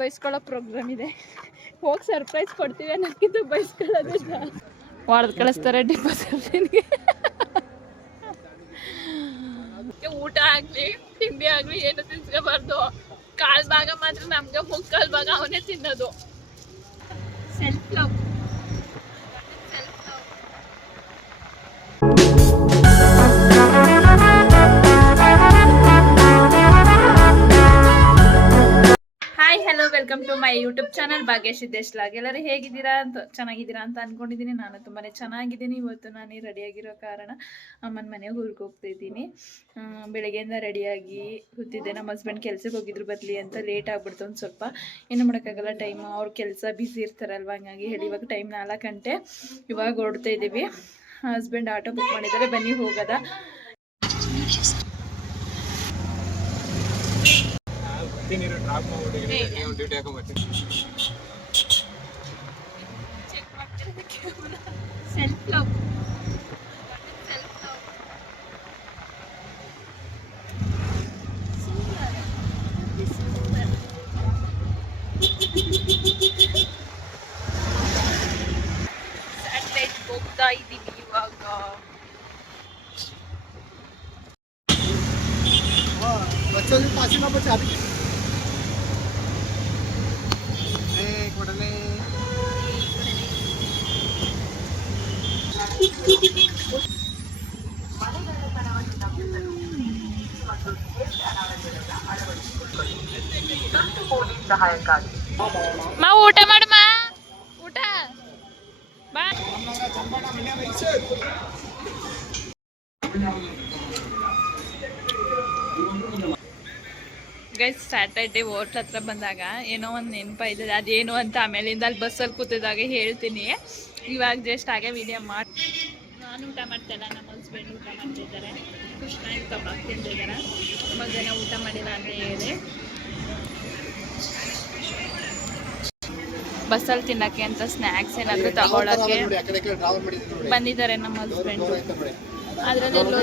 ಬೈಸ್ಕೊಳ್ಳೋ program ಇದೆ. ಹೋಗಿ surprise ಕೊಡ್ತೀವಿ ಅನ್ನೋಕ್ಕಿಂತ ಬೈಸ್ಕೊಳ್ಳೋದು ಹೊಡೆದು ಕಳಿಸ್ತಾರೆ ಡಿಪಾಸಿಟ್ಗೆ. ಊಟ ಆಗಲಿ ತಿಂಡಿ ಆಗಲಿ ಏನು ತಿನ್ಸ್ಕೋಬಾರ್ದು. ಕಾಲ್ ಭಾಗ ಮಾತ್ರ ನಮ್ಗೆ, ಮುಕ್ಕಾಲ್ ಭಾಗ ಅವನೇ ತಿನ್ನೋದು. Self love. Hi hello welcome to my YouTube channel Bhagyashree ದೇಶ್ಲಾಗ್. ಎಲ್ಲರೂ ಹೇಗಿದ್ದೀರಾ ಅಂತ ಚೆನ್ನಾಗಿದ್ದೀರಾ ಅಂತ ಅನ್ಕೊಂಡಿದ್ದೀನಿ. ನಾನು ತುಂಬಾ ಚೆನ್ನಾಗಿದ್ದೀನಿ. ಇವತ್ತು ನಾನು ರೆಡಿಯಾಗಿರೋ ಕಾರಣ ಅಮ್ಮನ ಮನೆಗೆ ಊರಿಗೆ ಹೋಗ್ತಾ ಇದ್ದೀನಿ. ಬೆಳಗ್ಗೆಯಿಂದ ರೆಡಿಯಾಗಿ ಕೂತಿದ್ದೆ. ನಮ್ಮ ಹಸ್ಬೆಂಡ್ ಕೆಲ್ಸಕ್ಕೆ ಹೋಗಿದ್ರು, ಬರಲಿ ಅಂತ ಲೇಟ್ ಆಗ್ಬಿಡ್ತು ಒಂದು ಸ್ವಲ್ಪ. ಏನು ಮಾಡೋಕ್ಕಾಗಲ್ಲ, ಟೈಮ್ ಅವ್ರ ಕೆಲಸ ಬ್ಯುಸಿ ಇರ್ತಾರಲ್ವ, ಹಂಗಾಗಿ ಹೇಳಿ ಇವಾಗ ಟೈಮ್ 4 ಗಂಟೆ. ಇವಾಗ ಹೊರಡ್ತಾ ಇದ್ದೀವಿ. ಹಸ್ಬೆಂಡ್ ಆಟೋ ಬುಕ್ ಮಾಡಿದ್ದಾರೆ, ಬನ್ನಿ ಹೋಗೋದ. Self love. ಸ್ಯಾಟಲೈಟ್ ಹೋಗ್ತಾ ಇದ್ದೀವಿ ಇವಾಗ. ಮಾ ಊಟ ಮಾಡಮ್ಮ, ಊಟ ಬಾ. ಗೈಸ್, ಸ್ಯಾಟರ್ಡೇ ಹೋಟ್ಲ್ ಹತ್ರ ಬಂದಾಗ ಏನೋ ಒಂದು ನೆನಪಾಯ್ತದೆ. ಅದೇನು ಅಂತ ಆಮೇಲಿಂದ ಅಲ್ಲಿ ಬಸ್ಸಲ್ಲಿ ಕೂತಿದಾಗ ಹೇಳ್ತೀನಿ. ಇವಾಗ ಜಸ್ಟ್ ಹಾಗೆ ವಿಡಿಯೋ ಮಾಡಿ. ನಾನು ಊಟ ಮಾಡ್ತಾಯಿಲ್ಲ, ನಮ್ಮ ಹಸ್ಬೆಂಡ್ ಊಟ ಮಾಡ್ತಿದ್ದಾರೆ. ಕೃಷ್ಣ ಕಬಾಬ್ ತಿಂತಿದ್ದಾರೆ. ಮಧ್ಯಾಹ್ನ ಊಟ ಮಾಡಿಲ್ಲ ಅಂದರೆ ಹೇಳಿ. ಬಸ್ಸಲ್ಲಿ ತಿನ್ನೋಕ್ಕೆ ಅಂತ ಸ್ನ್ಯಾಕ್ಸ್ ಏನಾದರೂ ತಗೊಳ್ಳೋಕ್ಕೆ ಬಂದಿದ್ದಾರೆ ನಮ್ಮ ಹಸ್ಬೆಂಡು. ಅದರಲ್ಲೆಲ್ಲೋ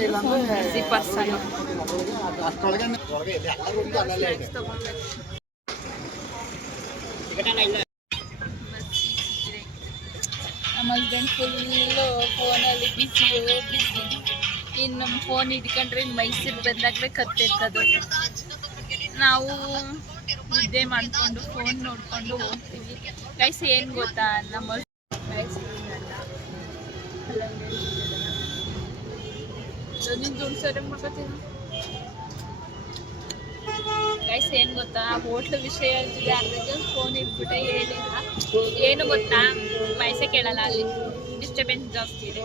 ಬಿಸಿ ಪರ್ಸನ್ನು ನಮ್ಮ ಹಸ್ಬೆಂಡ್ ಫುಲ್ಲು ಫೋನಲ್ಲಿ ಬಿಸಿ. ಇನ್ನು ಫೋನ್ ಹಿಡ್ಕೊಂಡ್ರೆ ಮೈಸೂರು ಬಂದಾಗಲೇ ಕತ್ತಿರ್ತದು. ನಾವು ನಿದ್ದೆ ಮಾಡಿಕೊಂಡು ಫೋನ್ ನೋಡಿಕೊಂಡು ಹೋಗ್ತೀವಿ. ಗೈಸ್, ಏನು ಗೊತ್ತಾ, ನಮ್ಮ ಗೈಸ್ ಏನು ಗೊತ್ತಾ, ಹೋಟ್ಲು ವಿಷಯ ಹೇಳ್ತಿದೆ. ಅರ್ಧಕ್ಕೆ ಫೋನ್ ಇಟ್ಬಿಟ್ಟೆ ಹೇಳಿಲ್ಲ. ಏನು ಗೊತ್ತಾ, ವಯಸ್ಸೇ ಕೇಳಲ್ಲ, ಅಲ್ಲಿ ಡಿಸ್ಟರ್ಬೆನ್ಸ್ ಜಾಸ್ತಿ ಇದೆ.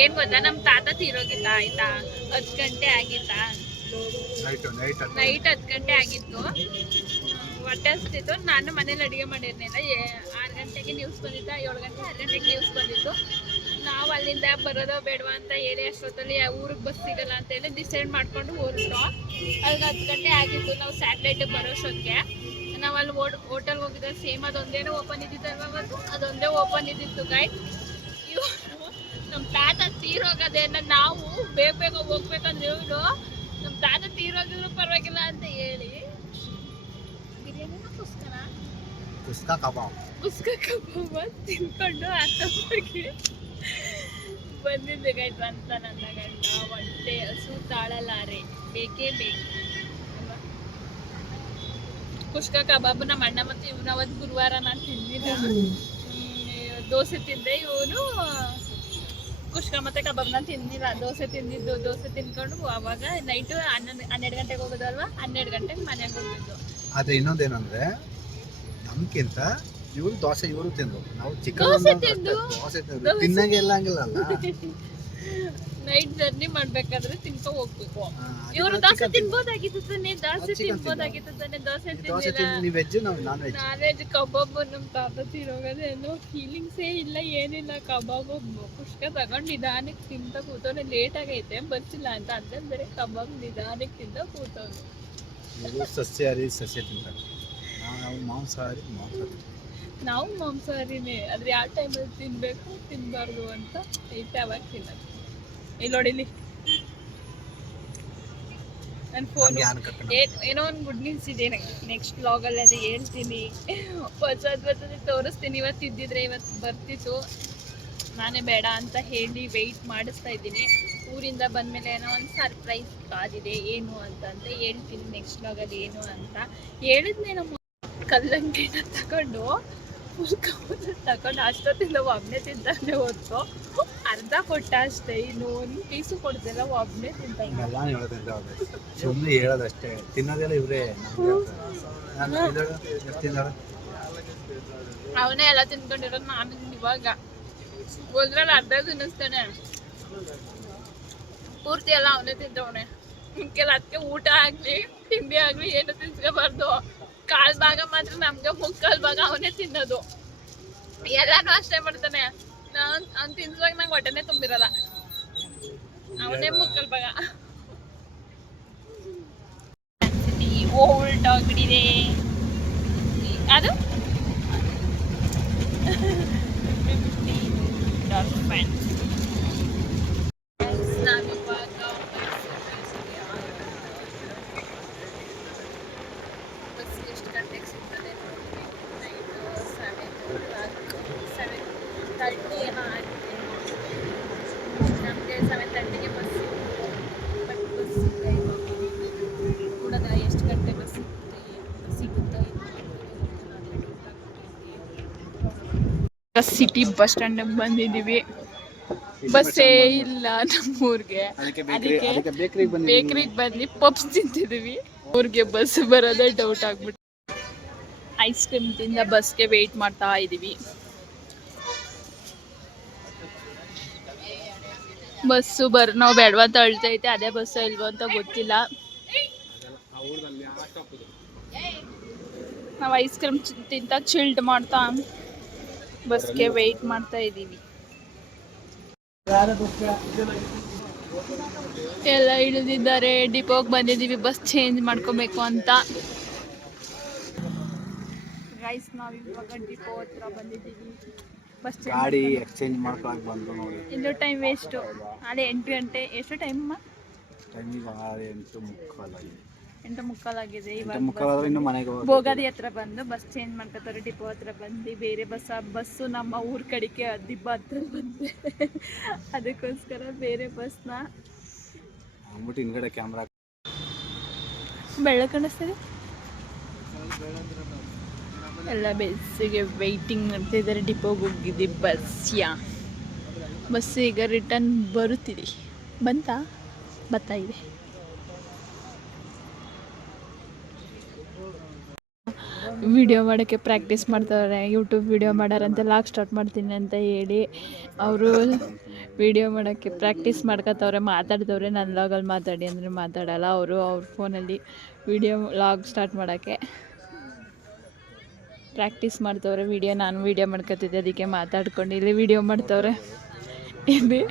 ಏನು ಗೊತ್ತಾ, ನಮ್ಮ ತಾತ ತೀರೋಗಿತ್ತ ಆಯ್ತಾ, 10 ಗಂಟೆ ಆಗಿತ್ತಾ, ನೈಟ್ 10 ಗಂಟೆ ಆಗಿತ್ತು. ಹೊಟ್ಟೆ ಹಸ್ತಿತ್ತು. ನಾನು ಮನೇಲಿ ಅಡುಗೆ ಮಾಡಿರ್ಲಿಲ್ಲ. 6 ಗಂಟೆಗೆ ನ್ಯೂಸ್ ಬಂದಿತ್ತು, 7 ಗಂಟೆ 6 ಗಂಟೆಗೆ ನ್ಯೂಸ್ ಬಂದಿತ್ತು. ನಾವು ಅಲ್ಲಿಂದ ಬರೋದೋ ಬೇಡವಾ ಅಂತ ಹೇಳಿ ಅಷ್ಟೊತ್ತಲ್ಲಿ ಊರಿಗೆ ಬಸ್ ಸಿಗಲ್ಲ ಅಂತ ಹೇಳಿ ಡಿಸೈಡ್ ಮಾಡ್ಕೊಂಡು ಹೋದ್ರು. ಅಲ್ಲಿ 10 ಗಂಟೆ ಆಗಿತ್ತು. ನಾವು ಸ್ಯಾಟಲೈಟ್ ಬರೋಷ್ಟೊತ್ತಿಗೆ ನಾವು ಅಲ್ಲಿ ಹೋಟೆಲ್ಗೆ ಹೋಗಿದ್ದೆ. ಸೇಮ್ ಅದೊಂದೇನೋ ಓಪನ್ ಇದ್ದಿತ್ತಲ್ವ ಅವತ್ತು, ಅದೊಂದೇ ಓಪನ್ ಇದ್ದಿತ್ತು. ಗೈಸ್, ಇವರು ನಮ್ಮ ತಾತ ತೀರೋಗೋದೇನ ನಾವು ಬೇಗ ಹೋಗ್ಬೇಕಂದ್ರೆ ಇವರು ನಮ್ಮ ತಾತ ತೀರೋಗಿದ್ರು ಪರವಾಗಿಲ್ಲ ಅಂತ ಹೇಳಿ ಬಿರಿಯಾನಿನ ಕುಸ್ಕಾ ಕಬಾಬ್ ತಿನ್ಕೊಂಡು ಆತಂಬರ್ಗೆ ಬಂದಿದ್ದೆ. ಗೈಸ್, ಅಂತ ನನ್ನ ಗಂಡ ಹೊಟ್ಟೆ ಹಸು ತಾಳಲಾರೆ, ಬೇಕೇ ಬೇಕು. ಕುಸ್ಕಾ ಕಬಾಬ್ ನಮ್ಮ ಅಣ್ಣ ಮತ್ತು ಇವನು ಅವತ್ತು ಗುರುವಾರ ನಾನು ತಿಂದಿದ್ದ. ದೋಸೆ ತಿಂದೆ. ಇವನು ಕುಷ್ಕ ಮತ್ತೆ ಕಬಾಬ್ನ ತಿಂದಿಲ್ಲ, ದೋಸೆ ತಿಂದಿದ್ದು. ದೋಸೆ ತಿನ್ಕೊಂಡು ಅವಾಗ ನೈಟು 12 ಗಂಟೆಗೆ ಹೋಗೋದಲ್ವಾ, 12 ಗಂಟೆಗೆ ಮನೆಗೆ ಹೋಗಿದ್ದು. ಆದ್ರೆ ಇನ್ನೊಂದೇನಂದ್ರೆ, ನಮ್ಗಿಂತ ಇವ್ರು ದೋಸೆ ಇವರು ತಿಂದು, ನಾವು ದೋಸೆ ತಿಂದು ತಿನ್ನಂಗೆ ಎಲ್ಲ ಹಂಗಿಲ್ಲ. ನೈಟ್ ಜರ್ನಿ ಮಾಡ್ಬೇಕಾದ್ರೆ ತಿನ್ಕೊ ಹೋಗ್ಬೇಕು. ಇವರು ದೋಸೆ ತಿನ್ಬೋದಾಗಿತ್ತು ತಾನೆ, ದೋಸೆ ತಿನ್ಬೋದಾಗಿತ್ತು ತಾನೆ. ದೋಸೆ ತಿಂದಿಲ್ಲ. ನಾನ್ ವೆಜ್ ಕಬಾಬ್. ನಮ್ಮ ತಾತ ತಿರೋಗೋದೇನೋ ಫೀಲಿಂಗ್ಸೇ ಇಲ್ಲ, ಏನಿಲ್ಲ. ಕಬಾಬ್ ಕುಷ್ಕ ತಗೊಂಡು ನಿಧಾನಕ್ಕೆ ತಿಂತ ಕೂತವ್ರೆ. ಲೇಟ್ ಆಗೈತೆ ಬರ್ತಿಲ್ಲ ಅಂತ ಅಂದ್ರೆ ಕಬಾಬ್ ನಿಧಾನಕ್ಕೆ ತಿಂತ ಕೂತವ್ರು. ಸಸ್ಯಾಹಾರಿ ಸಸ್ಯ ತಿಂತಾರೆ, ನಾವು ಮಾಂಸಾಹಾರಿನೇ. ಆದ್ರೆ ಯಾವ ಟೈಮಲ್ಲಿ ತಿನ್ಬೇಕು ತಿನ್ಬಾರ್ದು ಅಂತ ಐತೆ, ಅವಾಗ ತಿನ್ನೋದು. ಇಲ್ಲಿ ನೋಡಿಲಿ, ನನ್ನ ಫೋನು ನಮ್ಗೆ ಯಾರು ಕರ್ಕೊಂಡು ಏನೋ ಒಂದು ಗುಡ್ ನ್ಯೂಸ್ ಇದೆ. ನೆಕ್ಸ್ಟ್ ವ್ಲಾಗಲ್ಲಿ ಅದೇ ಹೇಳ್ತೀನಿ, ಹೊಸದು ತೋರಿಸ್ತೀನಿ. ಇವತ್ತು ಇದ್ದಿದ್ರೆ ಇವತ್ತು ಬರ್ತಿತ್ತು, ನಾನೇ ಬೇಡ ಅಂತ ಹೇಳಿ ವೆಯ್ಟ್ ಮಾಡಿಸ್ತಾ ಇದ್ದೀನಿ. ಊರಿಂದ ಬಂದಮೇಲೆ ಏನೋ ಒಂದು ಸರ್ಪ್ರೈಸ್ ಕಾದಿದೆ, ಏನು ಅಂತ ಹೇಳ್ತೀನಿ ನೆಕ್ಸ್ಟ್ ವ್ಲಾಗಲ್ಲಿ ಏನು ಅಂತ. ಹೇಳಿದ್ನೇ ನಮ್ಮ ಕಲ್ಲಂಗಡಿನ ತಗೊಂಡು ಫುಲ್ ಕವರ್ ತಗೊಂಡು ಅಷ್ಟೊತ್ತಿಂದ ಒಬ್ಬನೇ ತಿಂತಾನೆ ಹೊತ್ತು ಅರ್ಧ ಕೊಟ್ಟ ಅಷ್ಟೇ, ಇನ್ನು ಒಂದು ಪೀಸು ಕೊಡ್ತಿಲ್ಲ, ಒಬ್ಬನೇ ತಿಂತಾನೆ. ಎಲ್ಲ ಹೇಳೋದಿಲ್ಲ, ಸುಮ್ಮನೆ ಹೇಳೋದಷ್ಟೇ, ತಿನ್ನೋದೆಲ್ಲ ಇವರೇ. ಅವನೇ ಎಲ್ಲ ತಿನ್ಕೊಂಡಿರೋದು, ನಾನು ಇವಾಗ ಹೋದ್ರಲ್ಲಿ ಅರ್ಧ ತಿನ್ನಿಸ್ತಾನೆ, ಪೂರ್ತಿ ಎಲ್ಲ ಅವನೇ ತಿಂತವನೆ. ಕೆಲ ಅದಕ್ಕೆ ಊಟ ಆಗ್ಲಿ ತಿಂಡಿ ಆಗ್ಲಿ ಏನು ತಿನ್ಸ್ಕೋಬಾರ್ದು. ಕಾಲ್ ಭಾಗ ಮಾತ್ರ ನಮ್ಗೆ, ಮುಕ್ಕಾಲ್ ಭಾಗ ಅವನೇ ತಿನ್ನೋದು. ಎಲ್ಲಾನು ಅಷ್ಟೇ ಮಾಡ್ತಾನೆ. ಅವ್ನು ತಿನ್ಸುವಾಗ ನಂಗೆ ಹೊಟ್ಟೆನೆ ತುಂಬಿರಲ್ಲ, ಅವನೇ ಮುಕ್ಕಲ್ ಭಾಗ. ಓಲ್ಡ್ ಆಗಿಬಿಟ್ಟಿದೆ ಅದು. ಎಷ್ಟು ಗಂಟೆಗೆ ಸಿಗ್ತದೆ ನಮಗೆ 7:30ಗೆ ಬಸ್. ಬಟ್ ಬಸ್ ನೋಡೋದ ಎಷ್ಟು ಗಂಟೆ ಬಸ್ ಸಿಗುತ್ತೆ. ಸಿಟಿ ಬಸ್ ಸ್ಟ್ಯಾಂಡ್ ಬಂದಿದ್ದೀವಿ, ಬಸ್ಸೇ ಇಲ್ಲ ನಮ್ಮೂರಿಗೆ. ಅದಕ್ಕೆ ಬೇಕ್ರಿಗೆ ಬಂದು ಪಪ್ಸ್ ತಿಂತಿದ್ದೀವಿ. ಊರಿಗೆ ಬಸ್ ಬರೋದೇ ಡೌಟ್ ಆಗ್ಬಿಟ್ಟು ಐಸ್ ಕ್ರೀಮ್ ತಿಂದ ಬಸ್ಗೆ ವೆಯ್ಟ್ ಮಾಡ್ತಾ ಇದ್ದೀವಿ. ಬಸ್ಸು ನಾವು ಬೇಡವಾ ಅಂತ ಅಳ್ತೈತೆ, ಅದೇ ಬಸ್ಸು ಇಲ್ವೋ ಅಂತ ಗೊತ್ತಿಲ್ಲ. ನಾವು ಐಸ್ ಕ್ರೀಮ್ ತಿಂತ ಚಿಲ್ಡ್ ಮಾಡ್ತಾ ಬಸ್ಗೆ ವೆಯ್ಟ್ ಮಾಡ್ತಾ ಇದ್ದೀವಿ. ಎಲ್ಲ ಇಳಿದಿದ್ದಾರೆ, ಡಿಪೋಗೆ ಬಂದಿದ್ದೀವಿ ಬಸ್ ಚೇಂಜ್ ಮಾಡ್ಕೋಬೇಕು ಅಂತ. ಗೈಸ್ ನಾವು ಇವಾಗ ಡಿಪೋ ಹತ್ರ ಬಂದಿದ್ದೀವಿ, ಬಸ್ ಗಾಡಿ ಎಕ್ಸ್ಚೇಂಜ್ ಮಾಡ್ಕೊಳಕ್ಕೆ ಬಂದು ನೋಡಿ. ಇಲ್ಲೂ ಟೈಮ್ ವೇಸ್ಟು. ಅದೇ 8 ಗಂಟೆ. ಎಷ್ಟು ಟೈಮಮ್ಮ? ಟೈಮಿಗೆ 8:45 8:45 ಇವಾಗ ಇನ್ನು ಮನೆಗೆ ಬೋಗಾದಿ ಹತ್ರ ಬಂದು ಬಸ್ ಚೇಂಜ್ ಮಾಡ್ಕೊತಾರೆ. ಡಿಪೋ ಹತ್ರ ಬಂದು ಬೇರೆ ಬಸ್ಸು ನಮ್ಮ ಊರ ಕಡೆಗೆ ದಿಬ್ಬ ಹತ್ರ ಬಂದೆ, ಅದಕ್ಕೋಸ್ಕರ ಬೇರೆ ಬಸ್ನ ಅಂದ್ಬಿಟ್ಟು ಹಿಂದ್ಗಡೆ ಕ್ಯಾಮ್ರಾ ಬೆಳ್ಳ ಕಾಣಿಸ್ತಿದೆ. ಎಲ್ಲ ಬಸ್ಸಿಗೆ ವೆಯ್ಟಿಂಗ್ ಮಾಡ್ತಿದ್ದಾರೆ. ಡಿಪೋಗೆ ಹೋಗಿದ್ದೆ ಬಸ್ ಈಗ ರಿಟರ್ನ್ ಬರುತ್ತಿದೆ. ಬರ್ತಾ ಇದೆ. ವಿಡಿಯೋ ಮಾಡೋಕ್ಕೆ ಪ್ರಾಕ್ಟೀಸ್ ಮಾಡ್ತಾರೆ. ಯೂಟ್ಯೂಬ್ ವಿಡಿಯೋ ಮಾಡಾರಂತೆ, ಲಾಗ್ ಸ್ಟಾರ್ಟ್ ಮಾಡ್ತೀನಿ ಅಂತ ಹೇಳಿ ಅವರು ವಿಡಿಯೋ ಮಾಡೋಕ್ಕೆ ಪ್ರಾಕ್ಟೀಸ್ ಮಾಡ್ಕೊತವ್ರೆ, ಮಾತಾಡ್ತವ್ರೆ. ನನ್ನ ಲಾಗಲ್ಲಿ ಮಾತಾಡಿ ಅಂದರೆ ಮಾತಾಡಲ್ಲ ಅವರು. ಅವ್ರ ಫೋನಲ್ಲಿ ಲಾಗ್ ಸ್ಟಾರ್ಟ್ ಮಾಡೋಕ್ಕೆ ಪ್ರಾಕ್ಟೀಸ್ ಮಾಡ್ತವ್ರೆ. ನಾನು ವಿಡಿಯೋ ಮಾಡ್ಕೊತಿದ್ದೆ, ಅದಕ್ಕೆ ಮಾತಾಡ್ಕೊಂಡು ಇಲ್ಲಿ ವಿಡಿಯೋ ಮಾಡ್ತವ್ರೆ. ಇಲ್ಲಿ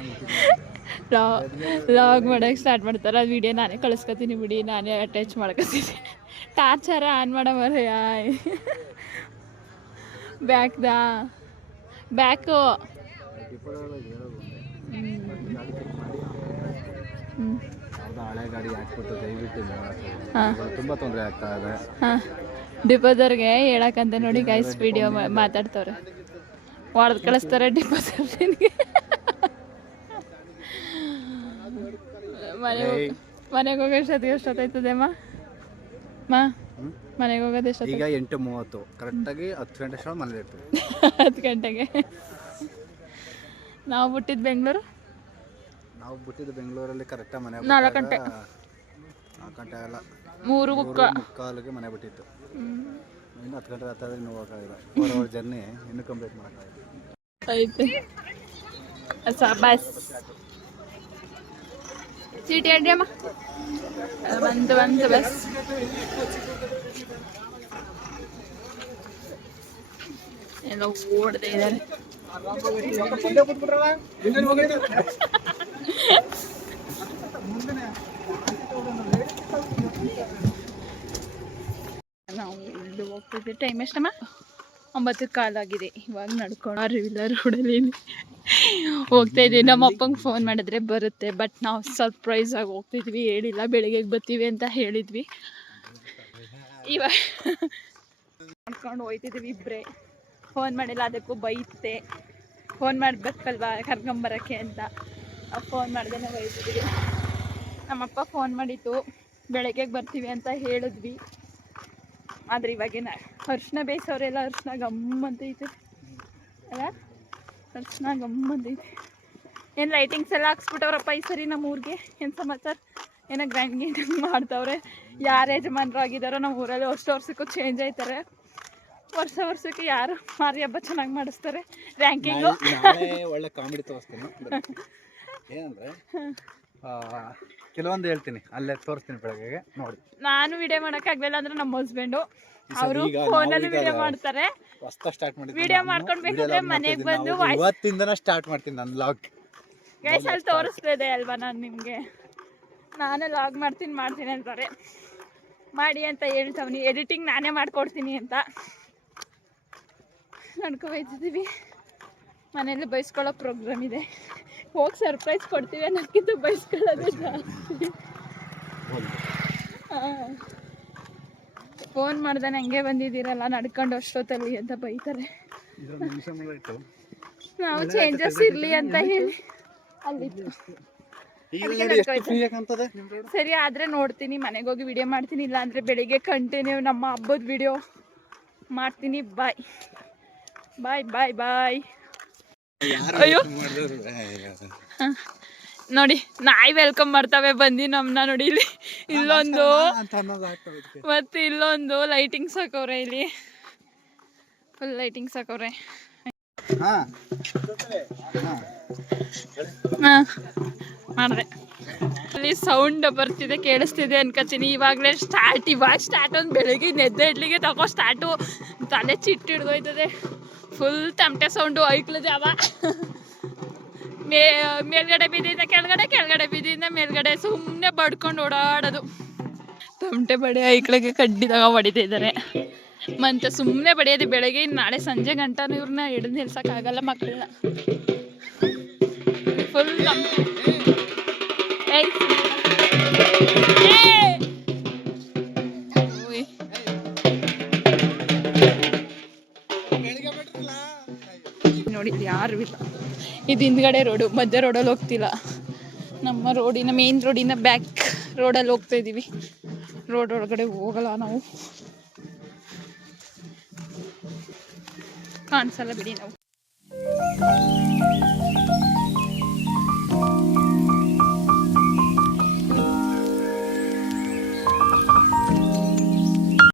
ಲಾಗ್ ಮಾಡೋಕ್ಕೆ ಸ್ಟಾರ್ಟ್ ಮಾಡ್ತಾರೆ. ಅದು ವಿಡಿಯೋ ನಾನೇ ಕಳಿಸ್ಕೊತೀನಿ ಬಿಡಿ, ನಾನೇ ಅಟ್ಯಾಚ್ ಮಾಡ್ಕೊತೀನಿ. ಟಾರ್ಚರ ಆನ್ ಮಾಡೋ ಮರೆಯ ಬ್ಯಾಕು ಹಳೆ ಗಾಡಿ ಹಾಕ್ಬಿಟ್ಟು ದಯವಿಟ್ಟು ತುಂಬ ತೊಂದರೆ ಆಗ್ತಾ ಇದೆ. ಹಾಂ, ಡಿಪೋದವ್ರಿಗೆ ಹೇಳಕ್ಕಂತ ನೋಡಿ ಗೈಸ್ ವಿಡಿಯೋ ಮಾತಾಡ್ತವ್ರೆ, ಹೊಡೆದು ಕಳಿಸ್ತಾರೆ ಡಿಪೋದವ್ರಿಗೆ. ಮನೆಗೆ ಹೋಗೋ ಎಷ್ಟೊತ್ತಾಯ್ತದೆ ಅಮ್ಮ? ಮನೆಗೆ ಹೋಗೋದು ಎಷ್ಟೊತ್ತು? ಈಗ 8:30 ಕರೆಕ್ಟಾಗಿ 10 ಗಂಟೆ ಅಷ್ಟೊಳಗೆ ಮನೇಲಿ ಇರ್ತೀವಿ. 10 ಗಂಟೆಗೆ. ನಾವು ಬಿಟ್ಟಿದ್ದು ಬೆಂಗಳೂರಲ್ಲಿ ಕರೆಕ್ಟಾಗಿ ಮನೆ 4 ಗಂಟೆ. 4 ಗಂಟೆ ಅಲ್ಲ, 3:45 ಮನೆ ಬಿಟ್ಟಿತ್ತು. ಇನ್ನು 10 ಗಂಟೆ ಹತ್ತಾದ್ರೆ ಇನ್ನೂ ಹೋಗೋಕ್ಕಾಗಿಲ್ಲ. 4 ಅವರ್ ಜರ್ನಿ ಇನ್ನೂ ಕಂಪ್ಲೀಟ್ ಮಾಡೋಕ್ಕಾಗಿಲ್ಲ. ಬಸ್ ಚೀಟಿ ಅಡ್ಡಿ ಅಮ್ಮ ಬಂತು ಬಸ್. ಎಲ್ಲ ಓಡ್ತಾ ಇದ್ದಾರೆ. ನಾವು ಇಲ್ಲಿ ಹೋಗ್ತಿದ್ವಿ. ಟೈಮ್ ಎಷ್ಟಮ್ಮ? 9 ಕಾಲಾಗಿದೆ. ಇವಾಗ ನಡ್ಕೊಂಡು ಅರಿವಿಲ್ಲ ರೋಡಲ್ಲಿ ಹೋಗ್ತಾ ಇದ್ದೀವಿ. ನಮ್ಮ ಅಪ್ಪಂಗೆ ಫೋನ್ ಮಾಡಿದ್ರೆ ಬರುತ್ತೆ, ಬಟ್ ನಾವು ಸರ್ಪ್ರೈಸ್ ಆಗಿ ಹೋಗ್ತಿದ್ವಿ, ಹೇಳಿಲ್ಲ. ಬೆಳಿಗ್ಗೆ ಬರ್ತೀವಿ ಅಂತ ಹೇಳಿದ್ವಿ. ಇವಾಗ ನಡ್ಕೊಂಡು ಹೋಗ್ತಿದ್ದೀವಿ ಇಬ್ಬರೇ. ಫೋನ್ ಮಾಡಿಲ್ಲ, ಅದಕ್ಕೂ ಬೈತೆ. ಫೋನ್ ಮಾಡಬೇಕಲ್ವಾ ಕರ್ಕೊಂಬರೋಕ್ಕೆ ಅಂತ. ಫೋನ್ ಮಾಡ್ದೆ ನಾವು ಹೋಗ್ತಿದ್ದೀವಿ. ನಮ್ಮಪ್ಪ ಫೋನ್ ಮಾಡಿತ್ತು, ಬೆಳಗ್ಗೆ ಬರ್ತೀವಿ ಅಂತ ಹೇಳಿದ್ವಿ. ಆದರೆ ಇವಾಗೇನ ಅರ್ಶಿನ ಬೇಯಿಸೋರೆಲ್ಲ ಅರ್ಶಿನ ಗಮ್ಮಂತೈತೆ ಅಲ್ಲ, ಅರ್ಶಿನ ಗಮ್ಮಂತೈತೆ. ಏನು ಲೈಟಿಂಗ್ಸ್ ಎಲ್ಲ ಹಾಕ್ಸ್ಬಿಟ್ಟವ್ರಪ್ಪ ಈ ಸರಿ ನಮ್ಮ ಊರಿಗೆ. ಏನು ಸಮಾಚಾರ? ಏನೋ ಗ್ರ್ಯಾಂಡ್ ಮಾಡ್ತವ್ರೆ. ಯಾರು ಯಜಮಾನ್ರು ಆಗಿದ್ದಾರೋ ನಮ್ಮ ಊರಲ್ಲಿ ವರ್ಷಕ್ಕೂ ಚೇಂಜ್ ಆಯ್ತಾರೆ. ವರ್ಷಕ್ಕೆ ಯಾರು ಮಾರಿ ಹಬ್ಬ ಚೆನ್ನಾಗಿ ಮಾಡಿಸ್ತಾರೆ. ರ್ಯಾಂಕಿಂಗು ಒಳ್ಳೆ ಕಾಮಿಡಿ ತೋರಿಸ್ತೀನಿ. ಏನಂದರೆ ಕೆಲವೊಂದು ಹೇಳ್ತೀನಿ, ಅಲ್ಲೇ ತೋರಿಸ್ತೀನಿ ಬೆಳಗ್ಗೆ ನೋಡಿ. ನಾನು ವಿಡಿಯೋ ಮಾಡೋಕ್ಕಾಗಲಿಲ್ಲ ಅಂದ್ರೆ ನಮ್ಮ ಹಸ್ಬೆಂಡು ಅವರು ಫೋನಲ್ಲಿ ವಿಡಿಯೋ ಮಾಡ್ತಾರೆ. ವಿಡಿಯೋ ಮಾಡ್ಕೊಳ್ಬೇಕಾದ್ರೆ ಮನೆಗೆ ಬಂದು ಇವತ್ತಿಂದನೇ ಸ್ಟಾರ್ಟ್ ಮಾಡ್ತೀನಿ ನಾನು ಲಾಗ್. ಗೈಸ್ ಅಲ್ಲಿ ತೋರಿಸ್ತಾ ಇದೆ ಅಲ್ವಾ ನಾನು ನಿಮಗೆ. ನಾನೇ ಲಾಗ್ ಮಾಡ್ತೀನಿ ಅಂತಾರೆ. ಮಾಡಿ ಅಂತ ಹೇಳ್ತಾವ್ನಿ. ಎಡಿಟಿಂಗ್ ನಾನೇ ಮಾಡ್ಕೊಡ್ತೀನಿ ಅಂತ. ನಡ್ಕೊಬೈತಿದ್ದೀವಿ. ಮನೇಲಿ ಬೈಸ್ಕೊಳ್ಳೋ ಪ್ರೋಗ್ರಾಮ್ ಇದೆ. ಹೋಗಿ ಸರ್ಪ್ರೈಸ್ ಕೊಡ್ತೀವಿ ಅನ್ನೋಕ್ಕಿಂತ ಬೈಸ್ಕೊಳ್ಳೋದೇ ಜಾಸ್ತಿ. ಫೋನ್ ಮಾಡ್ದೆ ಹಂಗೆ ಬಂದಿದ್ದೀರಲ್ಲ ನಡ್ಕೊಂಡು ಅಷ್ಟೊತ್ತಲ್ಲಿ ಅಂತ ಬೈತಾರೆ. ನಾವು ಚೇಂಜಸ್ ಇರಲಿ ಅಂತ ಹೇಳಿ ಅಲ್ಲಿತ್ತು. ಸರಿ ಆದರೆ ನೋಡ್ತೀನಿ, ಮನೆಗೆ ಹೋಗಿ ವಿಡಿಯೋ ಮಾಡ್ತೀನಿ. ಇಲ್ಲ ಅಂದರೆ ಬೆಳಿಗ್ಗೆ ಕಂಟಿನ್ಯೂ ನಮ್ಮ ಹಬ್ಬದ ವಿಡಿಯೋ ಮಾಡ್ತೀನಿ. ಬಾಯ್ ಬಾಯ್ ಬಾಯ್ ಬಾಯ್. ಅಯ್ಯೋ ನೋಡಿ, ನಾಯಿ ವೆಲ್ಕಮ್ ಮಾಡ್ತಾವೆ ಬಂದು ನಮ್ಮನ್ನ. ನೋಡಿ ಇಲ್ಲಿ ಇಲ್ಲೊಂದು ಮತ್ತೆ ಇಲ್ಲೊಂದು ಲೈಟಿಂಗ್ಸ್ ಹಾಕವ್ರೆ. ಇಲ್ಲಿ ಫುಲ್ ಲೈಟಿಂಗ್ಸ್ ಹಾಕವ್ರೆ. ಮಾಡಿದೆ ಅಲ್ಲಿ ಸೌಂಡ್ ಬರ್ತಿದೆ, ಕೇಳಿಸ್ತಿದೆ ಅನ್ಕೋತೀನಿ. ಇವಾಗ ಸ್ಟಾರ್ಟ್ ಒಂದು ಬೆಳಿಗ್ಗೆ ನೆದ್ದೆ ಇಡ್ಲಿಗೆ ತಗೋ ಸ್ಟಾರ್ಟು. ತಲೆ ಚಿಟ್ಟು ಹಿಡ್ದೋಯ್ತದೆ. ಫುಲ್ ತಮಟೆ ಸೌಂಡು ಐಕ್ಲದೆ. ಅವ ಮೇಲ್ಗಡೆ ಬಿದ್ದಿಂದ ಕೆಳಗಡೆ, ಕೆಳಗಡೆ ಬಿದ್ದಿಂದ ಮೇಲ್ಗಡೆ, ಸುಮ್ಮನೆ ಬಡ್ಕೊಂಡು ಓಡಾಡೋದು. ತಮಟೆ ಬಡಿ ಐಕ್ಳಿಗೆ ಕಡ್ಡಿದಾಗ ಹೊಡಿತಾ ಇದ್ದಾರೆ. ಮತ್ತೆ ಸುಮ್ಮನೆ ಬಡಿಯೋದು ಬೆಳಗ್ಗೆ. ನಾಳೆ ಸಂಜೆ ಗಂಟನೂ ಇವ್ರನ್ನ ಹಿಡಿದು ನಿಲ್ಸೋಕ್ಕಾಗಲ್ಲ ಮಕ್ಕಳನ್ನ. ಫುಲ್ ನೋಡಿ ಯಾರು ಇಲ್ಲ. ಇದು ಹಿಂದ್ಗಡೆ ರೋಡು, ಮಧ್ಯ ರೋಡಲ್ಲಿ ಹೋಗ್ತಿಲ್ಲ. ನಮ್ಮ ರೋಡಿನ ಮೇನ್ ರೋಡಿನ ಬ್ಯಾಕ್ ರೋಡಲ್ಲಿ ಹೋಗ್ತಾ ಇದ್ದೀವಿ. ರೋಡ್ ಒಳಗಡೆ ಹೋಗಲ್ಲ ನಾವು, ಕಾಣಿಸಲ್ಲ ಬಿಡಿ ನಾವು.